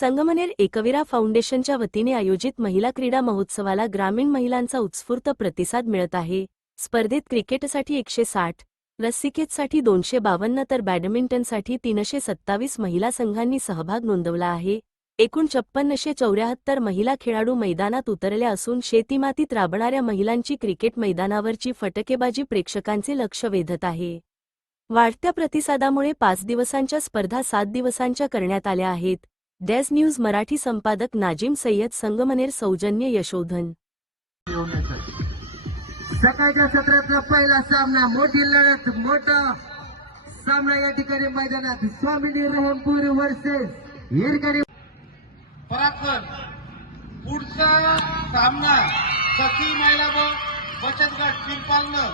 संगमनेर एकवीरा फाउंडेशनच्या वतीने आयोजित महिला क्रीडा महोत्सवाला ग्रामीण महिलांचा उत्स्फूर्त प्रतिसाद मिळत आहे। स्पर्धेत क्रिकेटसाठी 160, रस्सिखेचसाठी 252 तर बॅडमिंटनसाठी 327 महिला संघांनी सहभाग नोंदवला आहे। एकूण 5674 महिला खेळाडू मैदानात उतरल्या असून शेतीमातीत राबणाऱ्या महिलांची क्रिकेट मैदानावरची फटकेबाजी प्रेक्षकांचे लक्ष वेधत आहे। वाढत्या प्रतिसादामुळे 5 दिवसांच्या स्पर्धा 7 दिवसांच्या करण्यात आल्या आहेत। डेझ न्यूज मराठी संपादक नाजिम सय्यद, संगमनेर, सौजन्य यशोधन। सकाळच्या सत्रातला पहिला सामना, मोठी लढत, मोठा सामना या ठिकाणी मैदानात स्वामिनी रहमपूर वर्सेस हिरकणी पराक्रम। पुढचा सामना सखी महिला बचत गट पिंपालनं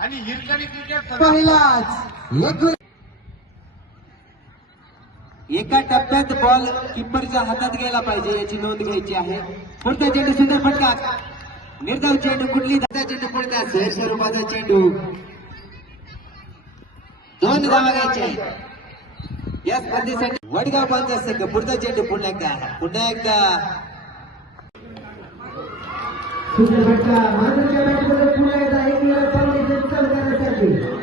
आणि हिरकणी क्रिकेट पहिलाच एका टप्प्यात बॉल किपरच्या हातात गेला पाहिजे याची नोंद घ्यायची आहे। पुढचा चेंडू सुंदर फटका, निर्धाव चेंडू, कुठली धाता चेंडू, पुढचा सैर स्वरूपाचा चेंडू, 2 धावा घ्यायचे या स्पर्धेसाठी। वडगाव पंचायत संघ पुढचा चेंडू, पुन्हा एकदा सुंदर फटका, मानवच्या बॅटमध्ये पुन्हा एकदा एक फाउंडेशन चालू करण्यासाठी